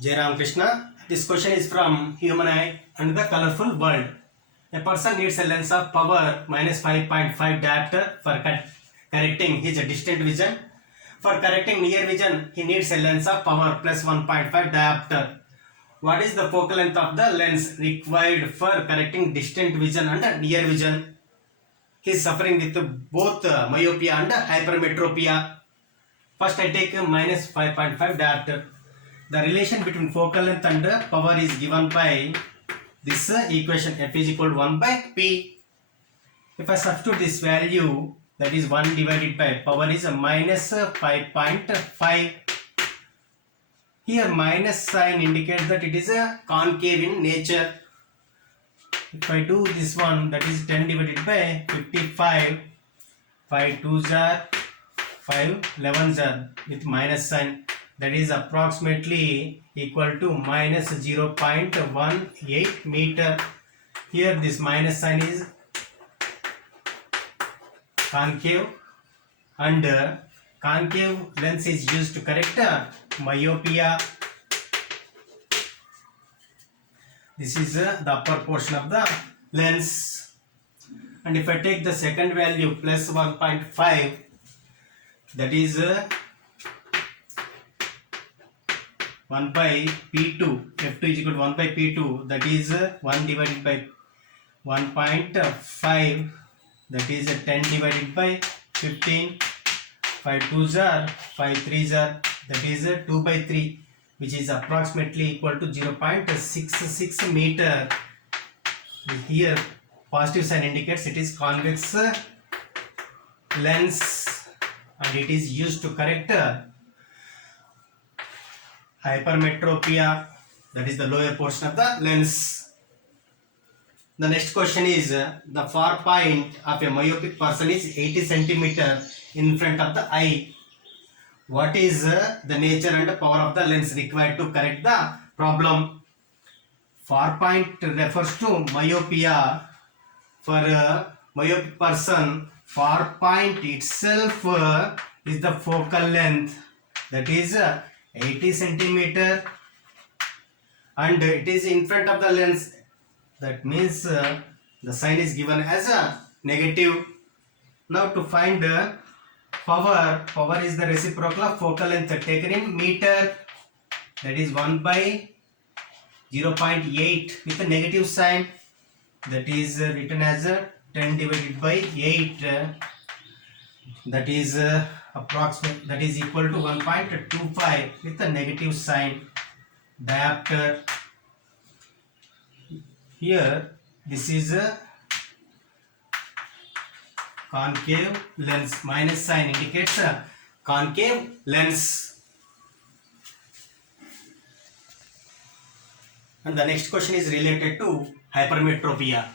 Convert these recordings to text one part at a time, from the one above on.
Jai Ram Krishna. This question is from Human Eye and the Colorful World. A person needs a lens of power minus 5.5 diopter for correcting his distant vision. For correcting near vision, he needs a lens of power plus 1.5 diopter. What is the focal length of the lens required for correcting distant vision and near vision? He is suffering with both myopia and hypermetropia. First I take minus 5.5 diopter. The relation between focal length and power is given by this equation f is equal to 1 by p. If I substitute this value, that is 1 divided by power is a minus 5.5. Here minus sign indicates that it is a concave in nature. If I do this one, that is 10 divided by 55, 5 2s are 5 11s are with minus sign, that is approximately equal to minus 0.18 meter. Here this minus sign is concave, and concave lens is used to correct myopia. This is the upper portion of the lens. And if I take the second value plus 1.5, that is 1 by P2, F2 is equal to 1 by P2, that is 1 divided by 1.5, that is 10 divided by 15, 5 2s are 5 3s are, that is 2 by 3, which is approximately equal to 0.66 meter. Here positive sign indicates it is convex lens and it is used to correct hypermetropia, that is the lower portion of the lens. The next question is the far point of a myopic person is 80 centimeter in front of the eye. What is the nature and power of the lens required to correct the problem? Far point refers to myopia. For a myopic person, far point itself is the focal length, that is 80 centimeter, and it is in front of the lens. That means the sign is given as a negative. Now to find power is the reciprocal of focal length taken in meter, that is 1 by 0.8 with a negative sign, that is written as 10 divided by 8, that is approximate, that is equal to 1.25 with a negative sign diopter. Here this is a concave lens, minus sign indicates a concave lens. And the next question is related to hypermetropia.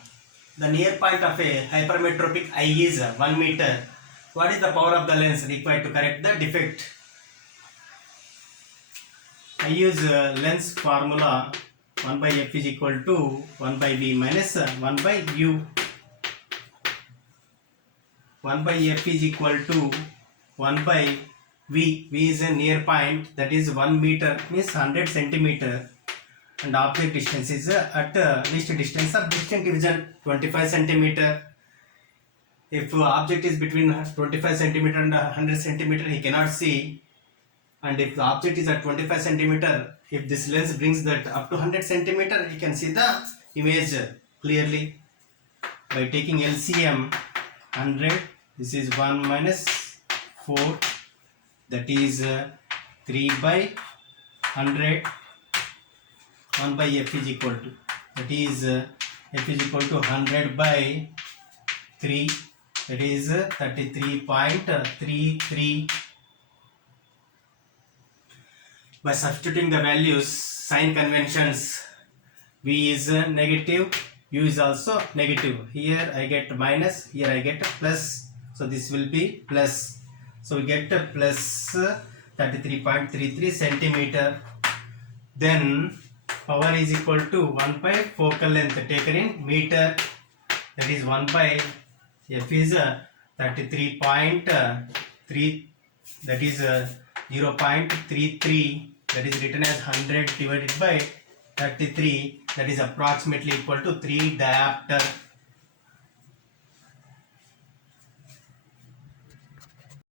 The near point of a hypermetropic eye is 1 meter. What is the power of the lens required to correct the defect? I use lens formula 1 by f is equal to 1 by v minus 1 by u. 1 by f is equal to 1 by v. V is a near point, that is 1 meter means 100 centimeter. And object distance is at least distance of distant vision 25 centimeter. If object is between 25 centimeter and 100 centimeter, he cannot see. And if the object is at 25 centimeter, if this lens brings that up to 100 centimeter, he can see the image clearly. By taking LCM 100, this is 1 minus 4, that is 3 by 100. 1 by f is equal to, that is f is equal to 100 by 3, that is 33.33. By substituting the values, sign conventions, v is negative, u is also negative. Here I get minus, here I get plus, so this will be plus. So we get plus 33.33 centimeter. Then power is equal to 1 by focal length taken in meter, that is 1 by f is 33.3, that is 0.33 that is written as 100 divided by 33, that is approximately equal to 3 diopter.